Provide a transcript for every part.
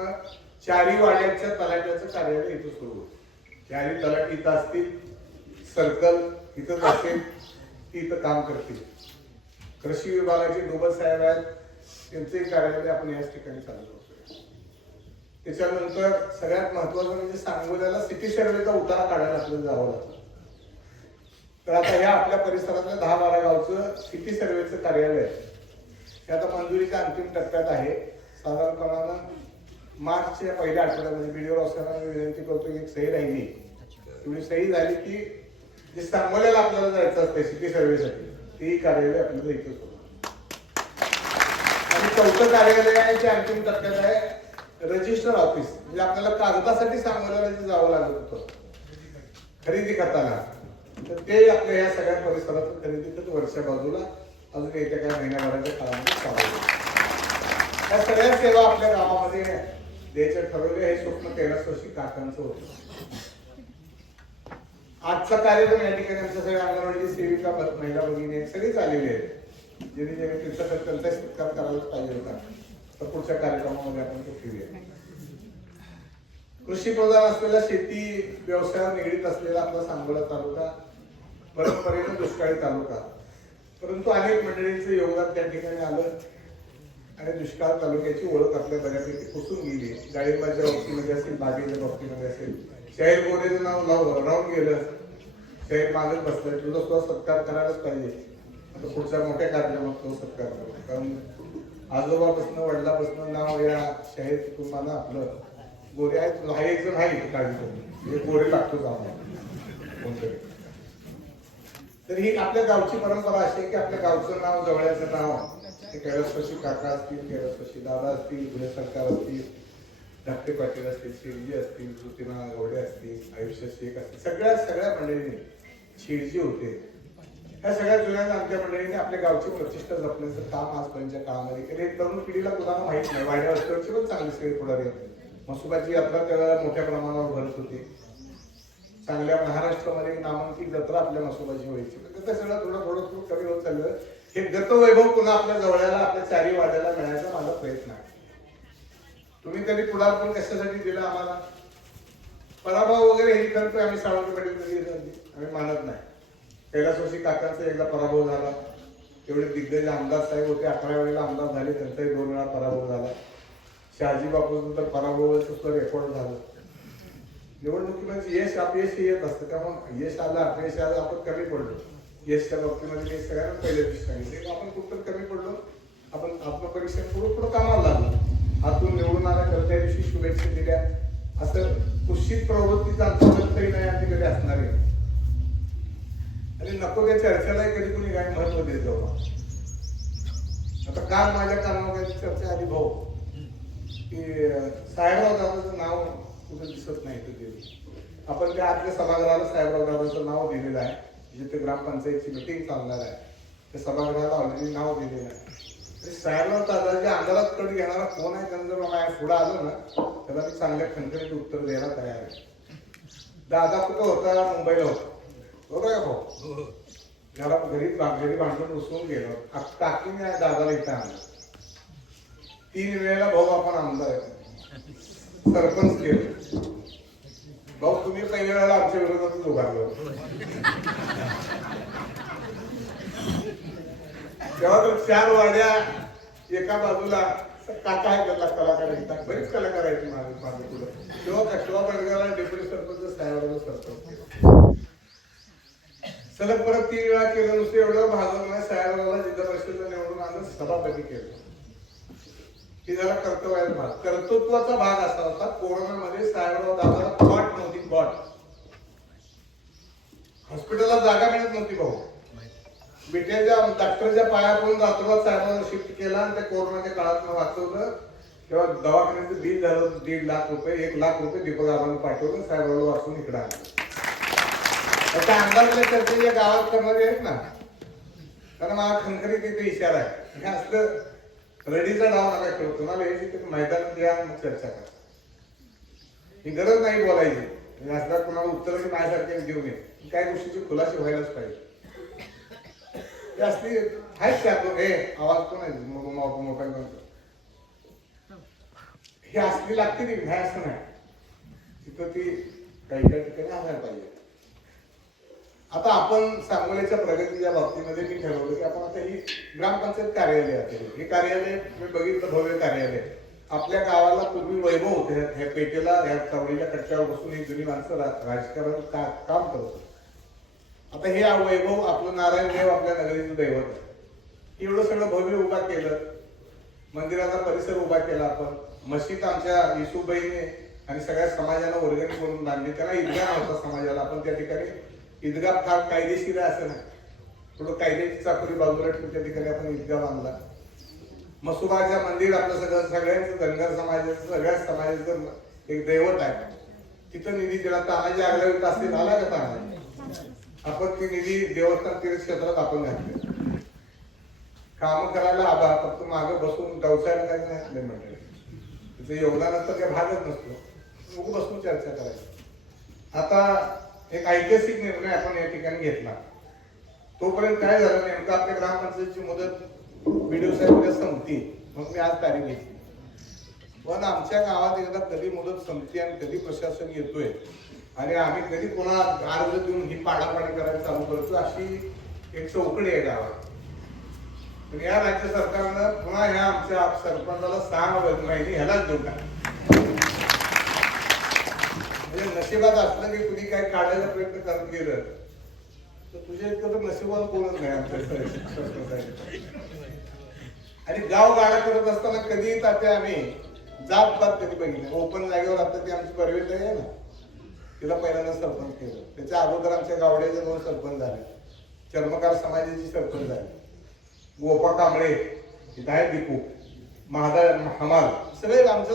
वर्षापासून चारी वाड्याच्या तलाट्याचं कार्यालय इथं सुरू होतं. चारी तलाठी इथं असतील, सर्कल इथंच असेल, ती इथं काम करतील. कृषी विभागाचे डोबल साहेब आहेत, त्यांचंही कार्यालय आपण याच ठिकाणी चालू करतो. त्याच्यानंतर सगळ्यात महत्वाचं म्हणजे सांगोल्याला सिटी सर्वेचा उतारा काढायला आपल्याला जावं लागतं. तर आता या आपल्या परिसरातल्या 10-12 गावचं सिटी सर्वेचं कार्यालय हे आता मंजुरीच्या अंतिम टप्प्यात आहे. साधारणपणानं मार्चच्या पहिल्या आठवड्यामध्ये बीडीओ असताना विनंती करतो की एक सही राहिली, तेवढी सही झाली की जे सांगोल्याला आपल्याला जायचं असतं सिटी सर्वेसाठी तेही कार्यालय आपल्याला इथेच होतं. आणि चौथं कार्यालय आहे जे अंतिम टप्प्यात आहे, रजिस्टर ऑफिस. म्हणजे आपल्याला कागदासाठी सांगोल्याला जे जावं लागत होतं खरेदी करताना, तर ते आपल्या या सगळ्या परिसरातून खरेदीतच वरच्या बाजूला अजून येत्या काही महिन्याभराच्या काळामध्ये चालू होईल. या सगळ्या सेवा आपल्या गावामध्ये द्यायचं ठरवले. हे स्वप्न 13 वर्षी काकांचं होतं. आजचा कार्यक्रम या ठिकाणी आमच्या सगळ्या अंगणवाडीची सेविका, महिला भगिनी सगळीच आलेली आहेत. ज्यांनी त्यांचा सत्कार करायलाच पाहिजे होता. तर पुढच्या कार्यक्रमामध्ये आपण तो ठेवूया. कृषी प्रधान असलेला, शेती व्यवसायावर निगडीत असलेला आपला सांगोला तालुका परंपरेनं दुष्काळी तालुका, परंतु अनेक मंडळींचं योगदान त्या ठिकाणी आलं आणि दुष्काळ तालुक्याची ओळख आपल्या बऱ्यापैकी पुसून गेली. डाळिंबाच्या बाबतीमध्ये असेल, बागेच्या बाबतीमध्ये असेल, शाहीर गोरेचं नाव राहून गेलं. शाहीर मागत बसलाय, तुझा सुद्धा सत्कार करायलाच पाहिजे. आता पुढच्या मोठ्या कार्यक्रमात तो सत्कार करू. कारण आजोबापासून वडिलापासून नाव या शाहीर कुटुंबाला आपलं गोरे आहेत. हा एक जण आहे काळजी करून, एक गोरे लागतोच आम्हाला. तर ही आपल्या गावची परंपरा अशी आहे की आपल्या गावचं नाव, जवळचं नाव हे कैलासवासी काका असतील, कैलासवासी दादा असतील, धुळे सरकार असतील, धाकटे पाटील असतील, शिरजी असतील, ज्योतिना गवडे असतील, आयुष्य शेख असतील, सगळ्या मंडळींनी, शिरजी होते, ह्या सगळ्या जुन्या जाणत्या मंडळींनी आपल्या गावची प्रतिष्ठा जपण्याचं काम आजपर्यंतच्या काळामध्ये केले. तरुण पिढीला कुणाला माहित नाही. वाड्या वस्त्यांची पण चांगली सगळी पुढारी होते. मसुबाची यात्रा त्यावेळेला मोठ्या प्रमाणावर भरत होती. चांगल्या महाराष्ट्रामध्ये नामांकित जत्रा आपल्या मसोबाची व्हायची. तर सगळं थोडं कमी होत चाललं. हे गतवैभव पुन्हा आपल्या जवळ्याला, आपल्या चारी वाड्याला मिळायचा माझा प्रयत्न आहे. तुम्ही तरी पुढारपण कशासाठी दिला आम्हाला? पराभव वगैरे हे करतोय आम्ही सावंत पाटील, आम्ही मानत नाही. कैलासवासी काकांचा एकदा पराभव झाला. तेवढे दिग्गज आमदार साहेब होते, 11 वेळेला आमदार झाले, त्यांचाही 2 वेळा पराभव झाला. शहाजी बापूंचं तर पराभवाचं सुद्धा रेकॉर्ड झालं. निवडणुकीमध्ये यश अपयश येत असतं, त्यामुळे यश आलं अपयश आलं आपण कमी पडलो. यशच्या बाबतीमध्ये हे सगळ्यांना पहिल्या दिवशी सांगितले आपण कुठं कमी पडलो. आपण आत्मपरीक्षण पुढं कामाला लागलो. हातून निवडून आला तर त्या दिवशी शुभेच्छा दिल्या, असं कुशीत प्रवृत्तीचा तरी नाही आमची कधी असणार आहे. आणि नको त्या चर्चेलाही कधी कुणी काही महत्व देत जाऊ. आता काल माझ्या कानामध्ये चर्चा आली भाऊ की साहेबराव दादाचं नाव कुठं दिसत नाही. आपण त्या आतल्या सभागृहाला साहेबराव दादाचं नाव दिलेलं आहे. जिथे ग्रामपंचायतची मिटिंग चालणार आहे त्या सभागृहाला ऑलरेडी नाव दिलेलं आहे. साहेबराव दादा जे आंदोलनात कड घेणारा कोण आहे, त्यांना जर माझ्या पुढे आलं ना त्याला मी चांगल्या खणखणीत उत्तर द्यायला तयार आहे. दादा कुठं होता? मुंबईला होता, बरोबर आहे भाऊ? घरात घरी भांडून उसवून गेलो. टाकीने दादाला इथं आणलं. 3 वेळेला भाऊ आपण आमदार आहे, सरपंच केलं. भाऊ तुम्ही पहिल्या वेळेला आमच्या विरोधातच उभारलो. तेव्हा तर 4 वाड्या एका बाजूला काका आहे, त्याला कलाकार येतात, बरेच कलाकार आहेत माझे पुढे. तेव्हा बडगावला डेप्युटी सरपंच, साहेबांना सरपंच सलग परत 3 वेळा केलं. नुसतं एवढं भागवत नाही, साहेबाला जिल्हा परिषदेला निवडून आणलं, सभापती केलं. ही जरा कर्तव्याचा भाग, कर्तृत्वाचा भाग असा होता. कोरोनामध्ये साहेबराव दादाला कॉट नव्हती, कॉट हॉस्पिटलला जागा मिळत नव्हती. भाऊ बिट्याच्या डॉक्टरच्या पाया पडून रात्रोरात साहेबांना शिफ्ट केला आणि त्या कोरोनाच्या काळात वाचवलं. तेव्हा दवाखान्याचं बिल झालं 1.5 लाख रुपये. 1 लाख रुपये दीपक आबांना पाठवलं, साहेबांना वाचून इकडे आणलं. त्या आमदारच्या चर्चेच्या गावात करणारे आहेत ना, कारण मला खनखरी तिथे इशारा आहे. हे असलं रडीचा डाव नका खेळू, तुम्हाला हे तिथे मैदानात या मग चर्चा करा. ही गरज नाही बोलायची. असल्या कुणाला उत्तर माझ्यासारखे देऊ नये. काय गोष्टीची खुलाशी व्हायलाच पाहिजे. ते असली आहेत त्यातून हे आवाज कोण आहे मोबाईल. हे असली लागते ती नाही असं नाही, तिथं ती काही काही ठिकाणी आणायला पाहिजे. आता आपण सांगोल्याच्या प्रगतीच्या बाबतीमध्ये मी ठरवलं की आपण आता ही ग्रामपंचायत कार्यालय आहे, हे कार्यालय मी बघितलं, भव्य कार्यालय. आपल्या गावाला पूर्वी वैभव होते, ह्या पेटेला ह्या चवडीच्या कट्ट्यावर बसून ही जुनी माणसं राजकारण काम करत. आता हे वैभव आपलं नारायण देव आपल्या नगरीचं दैवत आहे. एवढं सगळं भव्य उभा केलं, मंदिराचा परिसर उभा केला आपण, मस्जिद आमच्या येसूबाईने आणि सगळ्या समाजाला वर्गणी करून बांधली. त्याला ईदगाह नव्हता समाजाला, आपण त्या ठिकाणी ईदगाह फार कायदेशीर आहे असं नाही, थोडं कायद्याची चाकोरी बाजूला ठेवून त्या ठिकाणी आपण ईदगाह बांधला. मसुबाच्या मंदिर आपलं सगळ्यांचं धनगर समाजाचं सगळ्याच समाजाचं एक दैवत आहे, तिथं निधी दिला. तानाजी आगला असेल आला का तानाजी, आपण ती निधी देवस्थान तीर्थक्षेत्रात आपण घातले. काम करायला आभा, फक्त मागं बसून व्यवसायाला काही नाही मंडळी, तिचं योगदानाचा काही भागच नसतो, मग बसून चर्चा करायची. आता एक ऐतिहासिक निर्णय आपण या ठिकाणी घेतला. तोपर्यंत काय झालं, नेमकं आपल्या ग्रामपंचायतची मुदत व्हिडिओ साहेब संपती, मग मी आज तारीख घेतली. पण आमच्या गावात एकदा कधी मुदत संपती आणि कधी प्रशासन येतोय आणि आम्ही कधी कोणा अर्ज देऊन ही पाडापाडी करायला चालू करतो, अशी एक चौकडी आहे गावात. पण या राज्य सरकारनं पुन्हा ह्या आमच्या सरपंचाला 6 महिने ह्यालाच देऊ का, म्हणजे नशिबात असलं की कुणी काय काढायचा प्रयत्न करत गेलं तर तुझ्या इतकं तर नशिबात कोणच नाही आमच्या. आणि गाव गाडा करत असताना कधी तात्या आम्ही जात पात कधी बघितलं. ओपन जागेवर आता ती आमची परवेत आहे ना, तिला पहिल्यांदा सरपंच केलं. त्याच्या अगोदर आमच्या गावड्याचे 2 सरपंच झाले, चर्मकार समाजाची सरपंच झाले, गोपा कांबळे इथं आहे, दीपू महादा हमाल, सगळे आमचं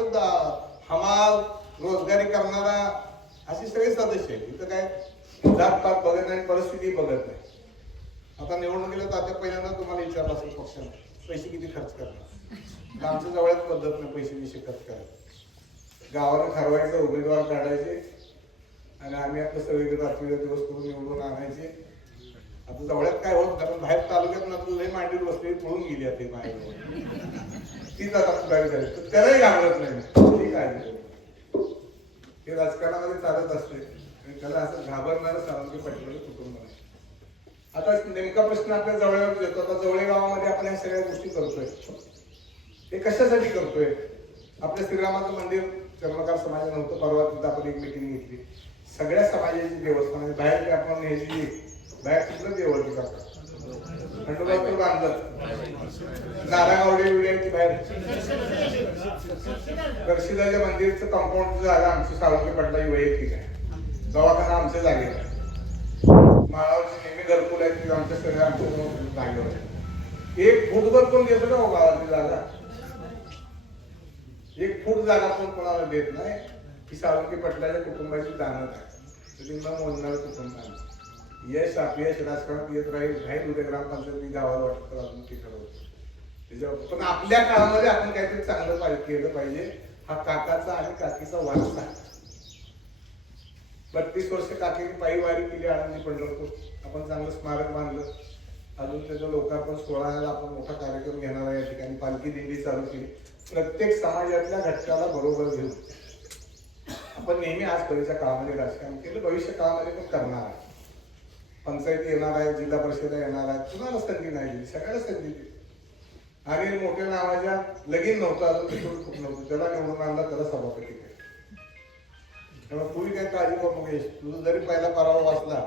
हमाल रोजगारी करणारा असे सगळे सदस्य आहेत. इथं काय जात पात बघत नाही, परिस्थिती बघत नाही. आता निवडणुकीला तात्या पहिल्यांदा तुम्हाला विचारलं असेल पक्षाने पैसे किती खर्च करणार, आमच्या जवळच पद्धत नाही पैसे विषय खर्च करायचं. गावाला ठरवायचं, उमेदवार काढायचे आणि आम्ही आपलं सगळीकडे रात्रीचा दिवस करून निवडून आणायचे. आता जवळ्यात काय होत, कारण बाहेर तालुक्यात नंतर लई मांडीवर बसली पळून गेली आता बाहेर, तीच आता पुढारी झाली, तर त्यालाही घाबरत नाही. ठीक आहे, हे राजकारणामध्ये चालत असते आणि त्याला असं घाबरणारं सावंगी पाटील कुटुंब आहे. आता नेमका प्रश्न आपल्या जवळवर येतो. आता जवळे गावामध्ये आपण ह्या सगळ्या गोष्टी करतोय, हे कशासाठी करतोय? आपल्या श्रीरामाचं मंदिर चर्मकार समाज नव्हतं, परवा तिथं आपण एक मिटिंग घेतली, सगळ्या समाजाची देवस्थान बाहेर आपण न्यायची, बाहेर कुठलं देवळती करतात खंडोबापूर बांधलं, नारागावडे विड्याची बाहेर गर्शीदाच्या मंदिरचं कंपाऊंडची जागा आमची सावंगी पाटलाची वैयक्तिक आहे, दवाखाना आमच्या जागेवर आहे, माळावरची नेहमी घरकुल आहे ती आमच्या सगळ्या आमच्या जागेवर आहे. 1 फूटभर कोण देतो ना गावातली जागा, 1 फूट जागा पण कोणाला देत नाही. की सावंगी पाटलाच्या कुटुंबाची दानत आहे, न मोजणारं कुटुंब आहे. यश अपयश राजकारणात येत राहील उद्या ग्रामपंचायत गावाला वाटत तर आपण ते ठरवतो त्याच्यावर. पण आपल्या काळामध्ये आपण काहीतरी चांगलं केलं पाहिजे. हा काकाचा आणि काकीचा वारसा आहे. 32 वर्ष काकीने पायी वारी केली आळंदी पंढरपूर, आपण चांगलं स्मारक बांधलं, अजून त्याचं लोकार्पण 16 आपण मोठा कार्यक्रम घेणार आहे. या ठिकाणी पालखी दिंडी चालू केली. प्रत्येक समाजातल्या घटकाला बरोबर घेऊन आपण नेहमी आजपर्यंतच्या काळामध्ये राजकारण केलं, भविष्य काळामध्ये पण करणार आहे. पंचायती येणार आहे, जिल्हा परिषद येणार आहे, कुणाला संधी नाही दिली, सगळ्याला संधी दिली. आणि मोठ्या नावाच्या लगीन नव्हतं, अजून तिथून खूप नव्हतं, त्याला निवडून आणला, त्याला सभापती केलं. तेव्हा तुम्ही काय काळजी करू नको, तुझं जरी पहिला पराभव वाचला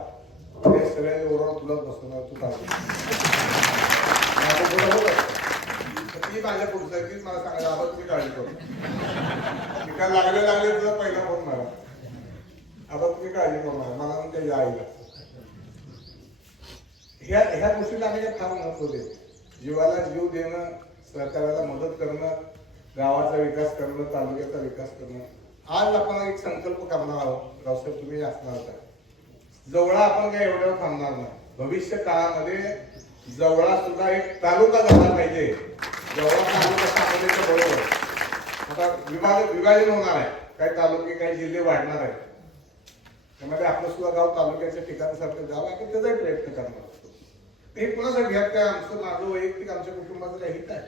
तरी सगळ्या ओरडून तुलाच बसवणार, तू काळजी ती माझ्या पुढचं आहे, तीच मला सांगायला आबा तुम्ही काळजी करू, काय लागले तुझा पहिला फोन मला, आबा तुम्ही काळजी करू मला म्हणून त्याच्या आईला. ह्या गोष्टीला आम्ही फार महत्व देतो. जीवाला जीव देणं, सरकाराला मदत करणं, गावाचा विकास करणं, तालुक्याचा विकास करणं. आज आपण एक संकल्प करणार आहोत, रावसाहेब तुम्ही असणार का, जवळा आपण काय एवढ्यावर थांबणार नाही. भविष्य काळामध्ये जवळा सुद्धा एक तालुका झाला पाहिजे. जवळा तालुका सांगलीच्या बरोबर आता विभाजन होणार आहे, काही तालुके काही जिल्हे वाढणार आहेत, त्यामध्ये आपलं सुद्धा गाव तालुक्याच्या ठिकाणासारखं गाव आहे, त्याचाही प्रयत्न करणार. हे कुणासाठी ह्यात काय आमचं माझं वैयक्तिक आमच्या कुटुंबाचं काही हित आहे,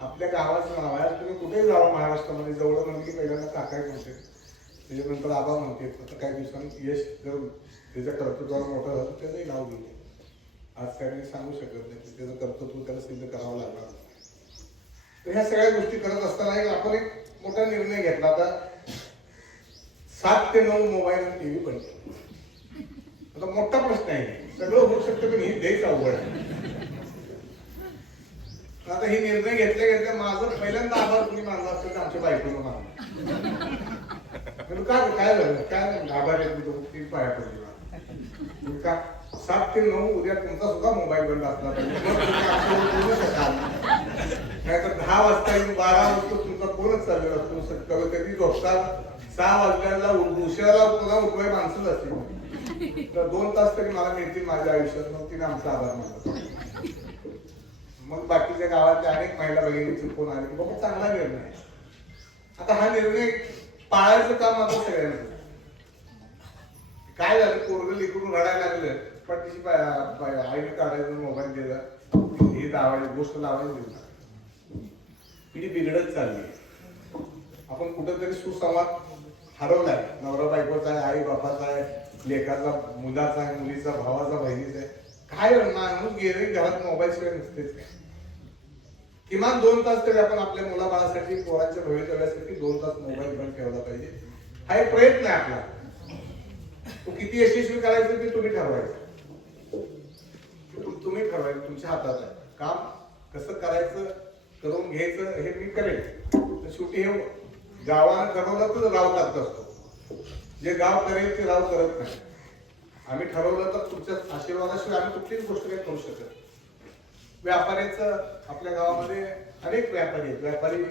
आपल्या गावाचं नाव आहे. तुम्ही कुठेही जावा महाराष्ट्रामध्ये, जवळ म्हणजे की पहिल्यांदा काकाय म्हणते, त्याच्यानंतर आबा म्हणते. आता काही दिवसांनी यश जर त्याच्या कर्तृत्वावर मोठं झालं त्याचंही नाव घेते. आज काय मी सांगू शकत नाही, त्याचं कर्तृत्व त्याला सिद्ध करावं लागणार. तर ह्या सगळ्या गोष्टी करत असताना आपण एक मोठा निर्णय घेतला. आता 7 ते 9 मोबाईल आणि टीव्ही पण. आता मोठा प्रश्न आहे, सगळं होऊ शकतं पण हे द्यायचं अवघड आहे. आता हे निर्णय घेतल्या माझं पहिल्यांदा आभार तुम्ही मानला असेल तर आमच्या बायकोनं मानलं. काय झालं, काय आभार आहे तुम्ही पाया पडली का. 7 ते 9 उद्या तुमचा सुद्धा मोबाईल बंद असला पाहिजे, बोलू शकाल. नाहीतर 10 वाजता 12 वाजता तुमचा फोनच चाललेला असतो. कधी झोपता 6 वाजल्याला उशिराला पुन्हा उठवाय माणसंच असते. तर 2 तास तरी मला मिळतील माझ्या आयुष्यात, मग तिने आमचा आभार मानला. मग बाकीच्या गावातल्या अनेक महिला भगिनीचे फोन आले की बाबा चांगला निर्णय. आता हा निर्णय पाळायचं काम आता सगळ्यांचं. काय झालं, पोरगं लिखून रडायला लागलं, पण तिची आईने काढायचं मोबाईल दिला, हे लावायची गोष्ट लावायची दिली. पिढी बिघडत चालली. आपण कुठंतरी सुसंवाद हरवलाय. नवरा बायकोचा आहे, आई बापाचा आहे, लेकाचा मुलाचा आहे, मुलीचा, भावाचा, बहिणीचा आहे. काय माणूस गेले घरात मोबाईल शिवाय नसतेच काय. किमान 2 तास तरी आपण आपल्या मुलाबाळासाठी, पोरांच्या भवितव्यासाठी 2 तास मोबाईल बंद ठेवला पाहिजे. हा एक प्रयत्न आहे आपला. तो किती यशस्वी करायचं ते तुम्ही ठरवायचं. तुम्ही ठरवायचं, तुमच्या हातात आहे. काम कसं करायचं, करून घ्यायचं हे मी करेन. तर शेवटी हे गावानं ठरवलं तर राव करत असतो. जे गाव करेल ते राव करत नाही. आम्ही ठरवलं तर तुमच्या आशीर्वादाशिवाय आम्ही कुठलीच गोष्ट काही करू शकत. व्यापाऱ्याचं आपल्या गावामध्ये अनेक व्यापारी आहेत. व्यापारी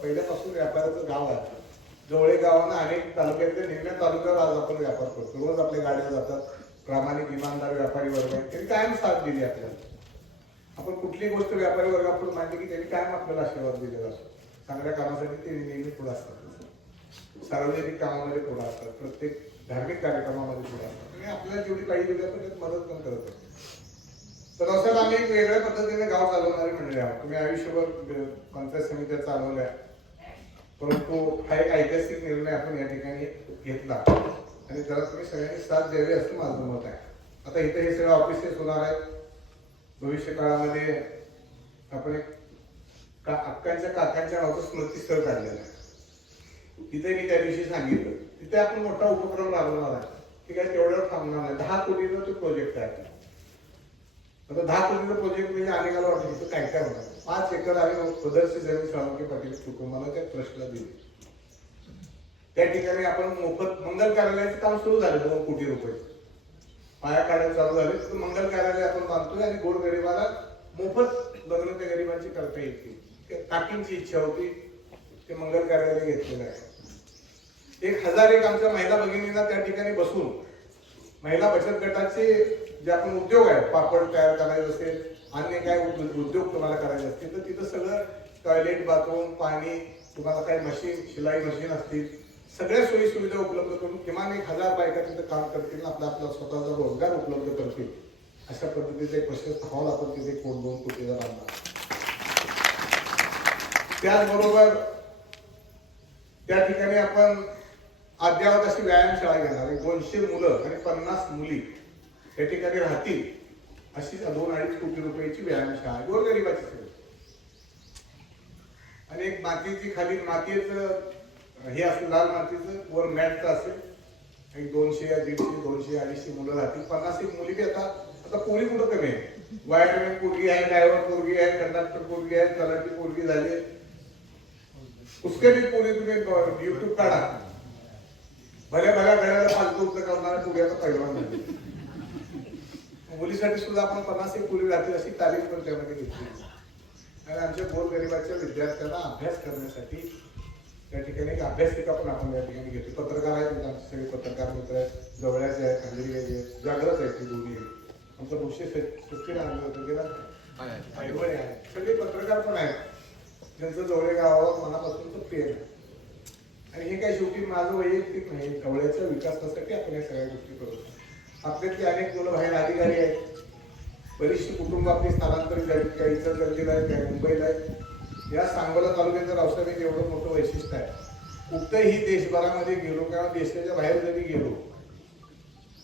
पहिल्यापासून व्यापाऱ्याचं गाव आहे. जवळे गावानं अनेक तालुक्यातल्या निम्म्या तालुक्यावर आज आपण व्यापार करतो. रोज आपल्या गाड्या जातात. प्रामाणिक इमानदार व्यापारी वर्ग आहे, त्यांनी कायम साथ दिली आपल्याला. आपण कुठली गोष्ट व्यापारी वर्गाकडून मांडली की त्यांनी कायम आपल्याला आशीर्वाद दिलेला असतो. चांगल्या कामासाठी ते नेहमी पुढे असतात. सार्वजनिक कामामध्ये पुढे असतात. प्रत्येक धार्मिक कार्यक्रमामध्ये पुढे असतात. आणि आपल्याला जेवढी पाहिजे त्याच्यात मदत पण करत असतात. तर असं आम्ही एक वेगळ्या पद्धतीने गाव चालवणारी मंडळी आहोत. तुम्ही आयुष्यभर पंचायत समित्या चालवल्या, परंतु हा एक ऐतिहासिक निर्णय आपण या ठिकाणी घेतला आणि त्याला तुम्ही सगळ्यांनी साथ द्यावी असं माझं मत आहे. आता इथे हे सगळं ऑफिसेस होणार आहेत. भविष्य काळामध्ये आपण एक अक्कांच्या काकांच्या नावाचं स्मृतीस्थळ काढलेलं आहे. तिथे मी त्या दिवशी सांगितलं, तिथे आपण मोठा उपक्रम राबवणार आहे. ठीक आहे, तेवढ्यावर थांबणार नाही. 10 कोटीचा तो प्रोजेक्ट आहे. आता 10 कोटीचा प्रोजेक्ट म्हणजे अनेकाला वाटतं तिथं काय काय होणार. 5 एकर आणि सदरची जमीन साळुंखे पाटील कुटुंबाला त्या ट्रस्टला दिली. त्या ठिकाणी आपण मोफत मंगल कार्यालयाचं काम सुरू झालं. 2 कोटी रुपये पाया काढायला चालू झाले. तर मंगल कार्यालय आपण बांधतोय आणि गोरगरिबाला मोफत लग्न त्या गरिबांची करता येतील. काकींची इच्छा होती, ते मंगल कार्यालय घेतलेलं आहे. 1001 आमच्या महिला भगिनींना त्या ठिकाणी बसून महिला बचत गटाचे जे आपण उद्योग आहे, पापड तयार करायचे असेल, अन्य काय उद्योग तुम्हाला करायचे असतील तर तिथं सगळं टॉयलेट, बाथरूम, पाणी, तुम्हाला काही मशीन, शिलाई मशीन असतील, सगळ्या सोयी सुविधा उपलब्ध करून किमान 1000 बायका तिथं काम करतील. आपला स्वतःचा रोजगार उपलब्ध करतील. अशा पद्धतीचे एक प्रशस्त हॉल आपण तिथे 2 कोटीचा बांधणार. त्याचबरोबर त्या ठिकाणी आपण अद्यावत अशी व्यायामशाळा घेणार. 200 मुलं आणि 50 मुली त्या ठिकाणी राहतील अशी 2-2.5 कोटी रुपयाची व्यायामशाळा गोरगरिबाची सगळी. आणि एक मातीची खाली मातीचं हे असेल, लाल मातीचं, वर मॅटचं असेल. एक 200 या 150, 200, 250 मुलं राहतील. 50 मुली बी आता पोरी कुठं कमी आहे. वायरमॅन पोरगी आहे, ड्रायव्हर पोरगी आहे, कंडक्टर पोरगी आहे, तलाठी पोरगी झाली. पुष्कळी पोरी तुम्ही युट्यूब काढा, भल्या गळ्याला फालतू करणाऱ्या पोरीचा पैलवान झाली. मुलीसाठी सुद्धा आपण 50 पोरी राहतील अशी तालीम पण त्यामध्ये घेतली. आणि आमच्या गोरगरिबाच्या विद्यार्थ्यांना अभ्यास करण्यासाठी त्या ठिकाणी एक अभ्यासिका पण आपण या ठिकाणी घेतो. पत्रकार आहेत, आमचे सगळे पत्रकार मित्र आहेत, जवळचे आहेत, खांदेरी आहेत, जागृत आहेत. ते दोन्ही आमचा भविष्य सचिन आणलं होतं गेला आहे. सगळे पत्रकार पण आहेत, त्यांचं जवळ गावावर मनापासून प्रेम आहे. आणि हे काय शेवटी माझं वैयक्तिक नाही, जवळच्या विकासासाठी आपण या सगळ्या गोष्टी करतो. आपल्यातली अनेक मुलं बाहेर अधिकारी आहेत, बरीचशी कुटुंब आपली स्थलांतरित झाली, काही इचलकरंजीला आहे, काही मुंबईला आहे. या सांगोला तालुक्याचं रावसाहेब एवढं मोठं वैशिष्ट्य आहे. कुठंही देशभरामध्ये गेलो किंवा देशाच्या बाहेर जरी गेलो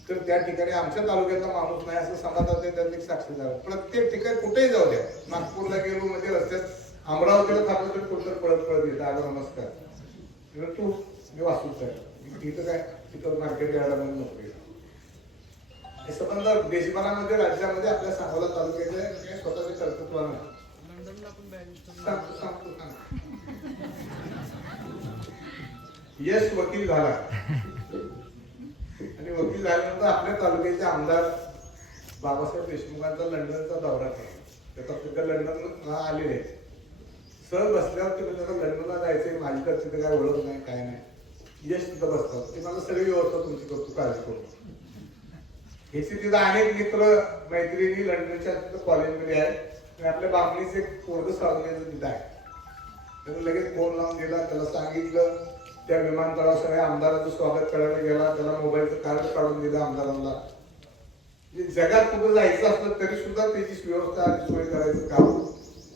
तर त्या ठिकाणी आमच्या तालुक्यातला माणूस नाही असं समाजात त्यांनी साक्षीदार. प्रत्येक ठिकाणी कुठेही जाऊ द्या, नागपूरला गेलो मध्ये रस्त्यात अमरावतीला थांबलो तरी कोणतर पळत पळत येतं, आला नमस्कार तू मी वाचूच आहे तिथं काय, तिथं मार्केट यार्डामध्ये नोकरी. हे संबंध देशभरामध्ये राज्यामध्ये आपल्या सांगोला तालुक्याचे स्वतःचे कर्तृत्व नाही. यश वकील झाला आणि वकील झाल्यानंतर आपल्या तालुक्याचे आमदार बाबासाहेब देशमुखांचा लंडनचा दौरा केला. त्याचा तिथं लंडन आलेले सहज बसल्यावर तिथे त्याला लंडनला जायचंय, माझी तर तिथे काय ओळख नाही काय नाही. यश तिथं बसतात, ते मला सर्व व्यवस्था तुमची करतो, काळजी करू. ह्याची तिथं अनेक मित्र मैत्रिणी लंडनच्या कॉलेजमध्ये आहेत आणि आपल्या बामणीच एक पोरग सावलेलं तिथं आहे. त्यानं लगेच फोन लावून दिला, त्याला सांगितलं, त्या विमानतळावर सगळ्या आमदाराचं स्वागत करायला गेला, त्याला मोबाईलचं कार्ड काढून दिलं आमदारांना. जगात कुठं जायचं असलं तरी सुद्धा त्याची व्यवस्था सोय करायचं काम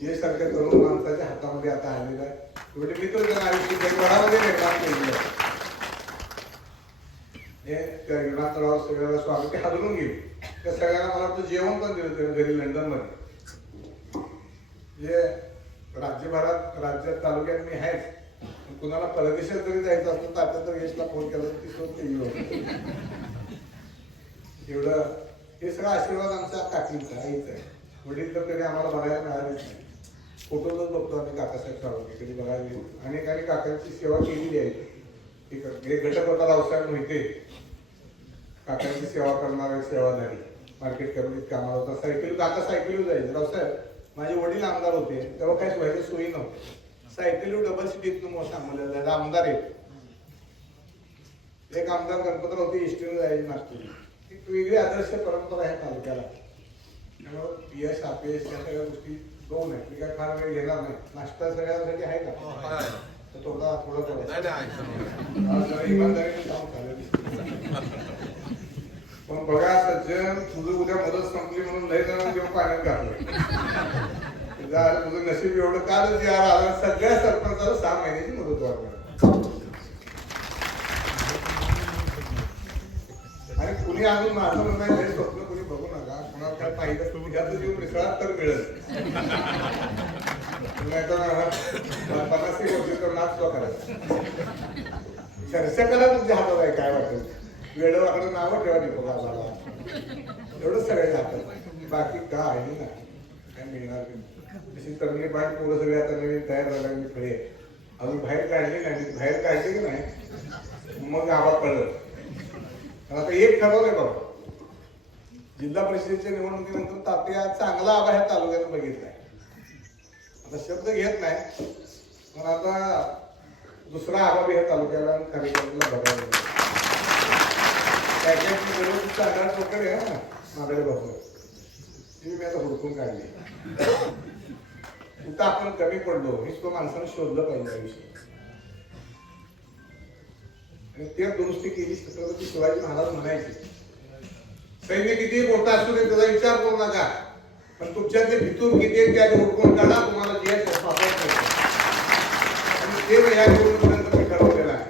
हे सारख्या तरुण माणसाच्या हातामध्ये आता आलेलं आहे. म्हणजे मित्र त्यांना आयुष्य जगभरामध्ये निर्माण केलेलं आहे. त्या विमानतळावर सगळ्याला स्वागत ते हादरून गेले. त्या सगळ्यांना मला वाटतं जेवण पण दिलं त्यानं घरी लंडनमध्ये. म्हणजे राज्यभरात राज्यात तालुक्यात मी आहेच, कुणाला परदेशात जरी जायचं असतं तर आता तर यशला फोन केला तर ती सोड केली. एवढं हे सगळं आशीर्वाद आमच्या काकींचा आईचा आहे. वडील तर कधी आम्हाला बघायला मिळालेच नाही. फोटोच बघतो आम्ही काकासाहेब साळुंखे, कधी बघायला अनेकांनी काकांची सेवा केलेली आहे. हे घटक होता रावसाहेब मोहिते, काकांची सेवा करणारे सेवाधारी, मार्केट कमिटीत कामाला होता. सायकल काका सायकलीवर जायचे. रावसाहेब माझे वडील आमदार होते तेव्हा काहीच व्हायच्या सोयी नव्हत्या. सायकलीवर डबल सीट सांगलेलं आमदार आहेत. एक आमदार गणपतराव होते, इष्टीने जायचे नागपूर. एक वेगळी आदर्श परंपरा आहे तालुक्याला. त्यामुळे यश अपयश या सगळ्या गोष्टी दोन आहेत. मी काय फार वेळ घेणार नाही. नाश्ता सगळ्यांसाठी आहे का? थोडं थोडं इमानदारीने काम झालं. पण बघा सज्जन, तुझं उद्या मदत संपली म्हणून लय जण जेव्हा पाण्यात घातलं, तुझं नशीब एवढं कालच यार आलं. सगळ्या सरपंचाला 6 महिन्याची मदत वाटणार. आणि कुणी अजून माझं म्हणणं हे स्वप्न कुणी बघू नका. कोणाला काय पाहिजे तुझ्याचं जीव मिसळात तर मिळेल. नाही तर 50 वर्ष तर नाच तो करायचा. चर्चकाला तुमच्या हातात आहे, काय वाटेल वेळेवाकडे नावं ठेवा नको बाबाला. एवढंच सगळ्याच्या हातात, बाकी काय नाही काय मिळणार नाही. तशी तरणी पाठ पोरं सगळे आता नवीन तयार झाला. मी खळे अजून बाहेर काढली नाही. बाहेर काढली की नाही मग गावात पडलं. आता एक ठरवलंय बाबा, जिल्हा परिषदेच्या निवडणुकीनंतर तात्या चांगला आबा ह्या तालुक्यात बघितलाय. आता शब्द घेत नाही पण आता दुसरा आबा ह्या तालुक्याला कार्यक्रमाला बघायला पॅकेजची गरज चांगला टोकड आहे ना मागडे बघतो. ती मी आता हुडकून काढली. कुठं आपण कमी पडलो हे सुद्धा माणसानं शोधलं पाहिजे आयुष्यात. आणि त्या दुरुस्ती केली. छत्रपती शिवाजी महाराज म्हणायचे, सैन्य किती मोठा असू दे त्याचा विचार करू नका, पण तुमच्या जे भितूर किती आहेत त्या हुडकून काढा, तुम्हाला जे आणि ते या निवडणुकीनंतर मी ठरवलेलं आहे.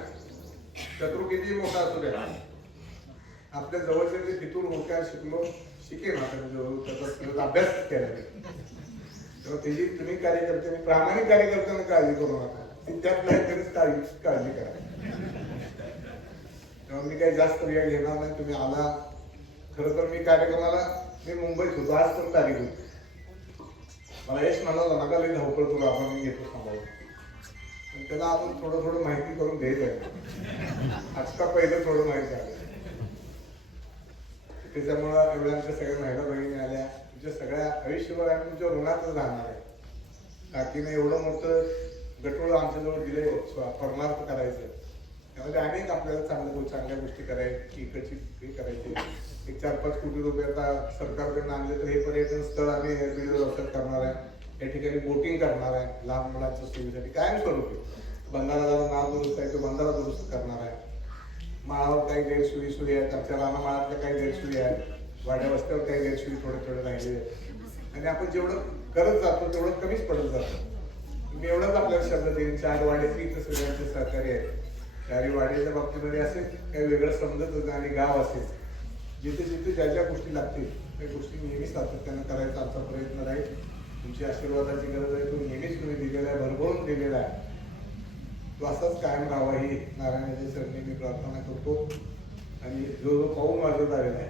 शत्रू किती मोठा असू द्या, आपल्या जवळचे जे भितूर होत्या शिकलो शिकेल त्याचा अभ्यास केला. तेव्हा त्याची तुम्ही कार्यकर्ते प्रामाणिक कार्यकर्त्यांना काळजी करू नका. ती त्यात नाही तरीच काळजी करा. तेव्हा मी काही जास्त वेळ घेणार नाही. तुम्ही आला. खरं तर मी कार्यक्रमाला मी मुंबईत होतो. आज पण तारीख होती. मला यश म्हणाला नका लई धावपळ करू, आपण मी घेतो सांभाळून. पण त्याला आपण थोडं माहिती करून द्यायचं आहे. आजचा पहिलं थोडं माहिती आहे. त्याच्यामुळं एवढ्या आमच्या सगळ्या महिला बहिणी आल्या. तुमच्या सगळ्या आयुष्यभर आम्ही तुमच्या ऋणातच राहणार आहे. काकीने एवढं मोठं गटोळ आमच्याजवळ दिले परमार्थ करायचं. त्यामध्ये अनेक आपल्याला चांगल्या गोष्टी करायची, इकडची हे करायची. एक 4-5 कोटी रुपये आता सरकारकडून आणले तर हे पर्यटन स्थळ आम्ही व्यवस्थित करणार आहे. या ठिकाणी बोटिंग करणार आहे लहान मुलांच्या सोयीसाठी कायमस्वरूपी. बंधारा जरा नाव दुरुस्त आहे तो बंधारा दुरुस्त करणार आहे. माळावर काही गैरसोयी आहेत, आमच्या रानामाळातल्या काही गैरसोयी आहेत. वाड्या वस्त्यावर काही गैरसोयी थोडे राहिले आणि आपण जेवढं करत जातो तेवढं कमीच पडत जातो. मी एवढंच आपल्याला शब्द देईन, 4 वाड्याची इथं सगळ्यांचे सहकार्य आहे. 4 वाड्याच्या बाबतीमध्ये असेल काही वेगळं समजत होतं आणि गाव असेल जिथे जिथे ज्या ज्या गोष्टी लागतील त्या गोष्टी नेहमीच सातत्यानं करायचा आमचा प्रयत्न राहील. तुमची आशीर्वादाची गरज आहे, तो नेहमीच तुम्ही दिलेला आहे, भरभरून दिलेला आहे. तो असाच कायम राहावा ही नारायणाच्या चरणी मी प्रार्थना करतो. आणि जो जो पाऊल वाजत आलेला आहे,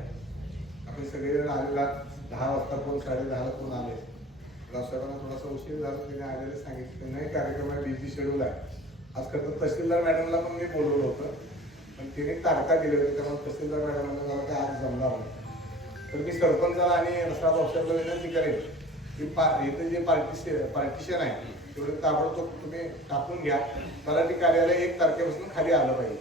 आपण सगळेजण आलेला 10 वाजता कोण 10:30ला कोण आले. रावसाहेबांना थोडासा उशीर झाला, तिने आलेलं सांगितलं नाही, कार्यक्रम आहे, बिझी शेड्यूल आहे. आज खरं तर तहसीलदार मॅडमला पण मी बोलवलं होतं, पण तिने तारखा दिल्या होत्या, त्यामुळे तहसीलदार मॅडमला मला काय आज जमणार नाही. तर मी सरपंचाला आणि रसाळ औषधाला विनंती करेन की इथं जे पार्टिशन आहे तेवढं ताबडतोब तुम्ही टाकून घ्या. तलाठी कार्यालय 1 तारखेपासून खाली आलं पाहिजे.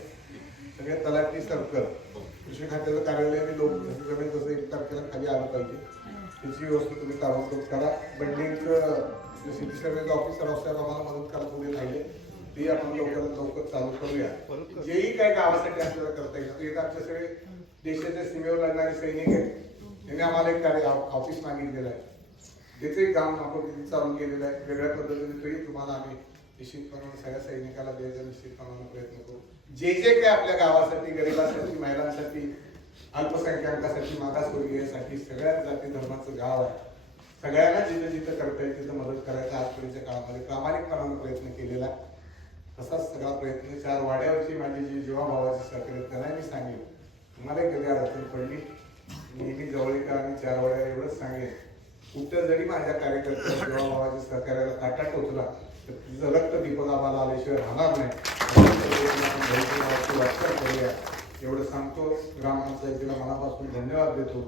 सगळे तलाठी सर्कल कृषी खात्याचं कार्यालय आणि लोक जमेल तसं 1 तारखेला खाली आलं पाहिजे. त्याची व्यवस्था तुम्ही ताबडतोब करा. बिल्डिंगचं सिटी सर्वेचं ऑफिसर रावसाहेब आम्हाला मदत करायला पुढे राहिले, ते आपण लवकरात लवकर चालू करूया. जेही काय गावासाठी आपल्याला करता येईल. ते आमचे सगळे देशाच्या सीमेवर लढणारे सैनिक आहेत, त्यांनी आम्हाला एक कार्य ऑफिस मागितलेलं आहे, त्याचंही काम आपण तिथे चालू केलेलं आहे. वेगळ्या पद्धतीने तरी तुम्हाला आम्ही निश्चितपणाने सगळ्या सैनिकाला द्यायचा निश्चितपणाने प्रयत्न करू. जे जे काय आपल्या गावासाठी, गरिबांसाठी, महिलांसाठी, अल्पसंख्याकांसाठी, मागासवर्गीयांसाठी सगळ्याच जाती धर्माचं गाव आहे. सगळ्यांना जिथं जिथं करता येईल तिथं मदत करायचा आजपर्यंतच्या काळामध्ये प्रामाणिकपणाने प्रयत्न केलेला आहे. तसाच सगळा प्रयत्न 4 वाड्यावरची माझी जी जीवाभावाची सहकार्य त्यांना मी सांगेन. तुम्हाला कधी अडचण पडली नेहमी जवळीक आणि 4 वाड्या एवढंच सांगेन, कुठं जरी माझ्या कार्यकर्त्या जीवाभावाच्या सहकार्याला काटा टोचला तर तुझं रक्त दीपकाबाला आल्याशिवाय राहणार नाही. करूया एवढं सांगतो. ग्रामपंचायतीला मनापासून धन्यवाद देतो.